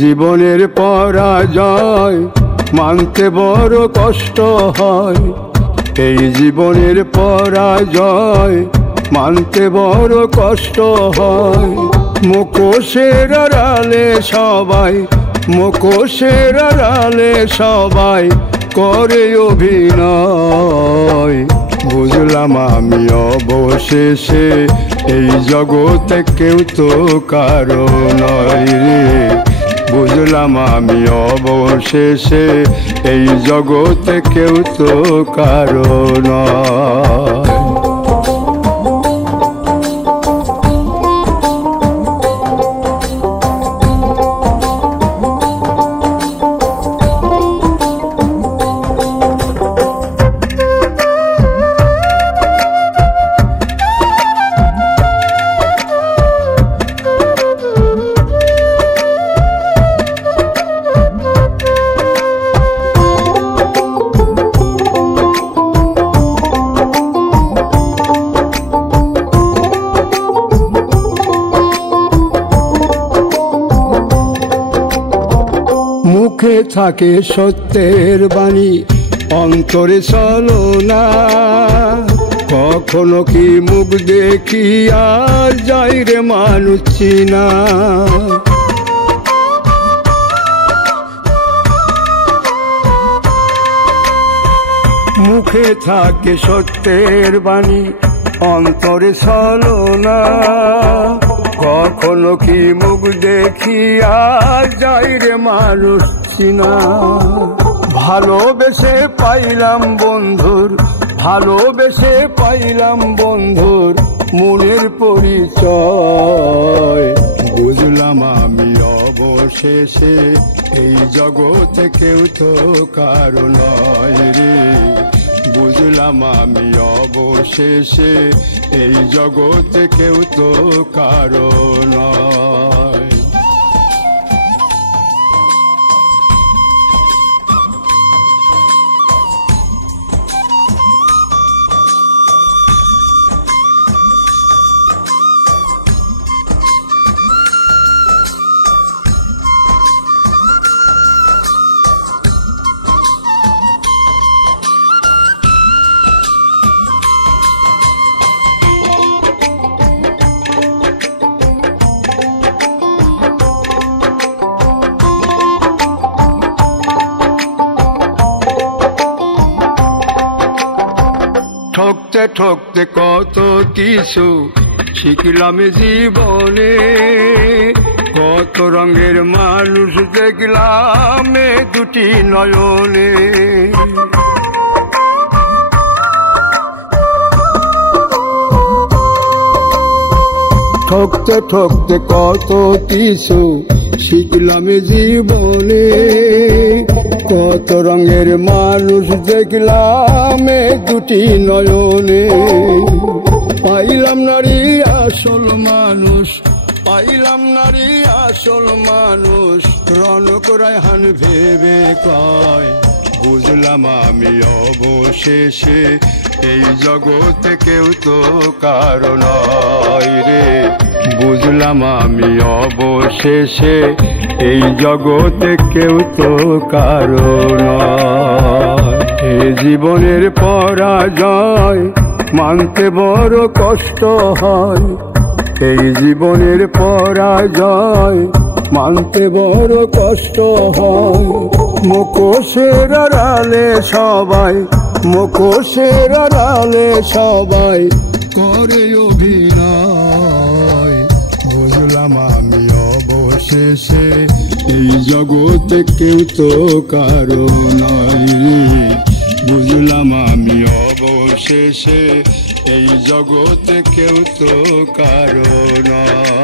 জীবনের পরাজয় মানতে বড় কষ্ট হয়, এই জীবনের পরাজয় মানতে বড় কষ্ট হয়। মুখোশের আড়ালে সবাই, মুখোশের আড়ালে সবাই করে অভিনয়। বুঝলাম আমি অবশেষে এই জগতে কেউ তো কারো নয় রে। বুঝলাম আমি অবশেষে এই জগতে কেউ তো কারো নয়। মুখে থাকে সত্যের বাণী, অন্তরে চলো না। কখনো কি মুখ দেখিয়া যাই রে মানুষ চিনা। মুখে থাকে সত্যের বাণী, অন্তরে চলো না। কখনো কি মুখ দেখিয়া যাই রে মানুষ চিনা। ভালোবেসে পাইলাম বন্ধুর, ভালোবেসে পাইলাম বন্ধুর মনের পরিচয়। বুঝলাম আমি অবশেষে এই জগতে কেউ তো কারো নয় রে। বুঝলাম আমি অবশেষে এই জগতে কেউ তো কারো নয়। ঠকতে ঠকতে কত কিছু শিখলাম জীবনে, কত রঙের মানুষ দেখলাম দুটি নয়নে। ঠকতে ঠকতে কত কিছু শিখলাম জীবনে, কত রঙের মানুষ দেখলাম দুটি নয়নে। পাইলাম নারী আসল মানুষ, পাইলাম নারী আসল মানুষ, রনক রায়হান ভেবে কয়। বুঝলাম আমি অবশেষে এই জগতে কেউ তো কারো নয় রে। বুঝলাম আমি অবশেষে এই জগতে কেউ তো কারো নয়। এ জীবনের পরাজয় মানতে বড় কষ্ট হয়, এই জীবনের পরাজয় মানতে বড় কষ্ট হয়। মুখোশের আড়ালে সবাই, মুখোশের আড়ালে সবাই করে অভিনয়। বুঝলাম আমি অবশেষে এই জগতে কেউ তো কারো নয় রে। বুঝলাম আমি অবশেষে এই জগতে কেউ তো কারো নয়।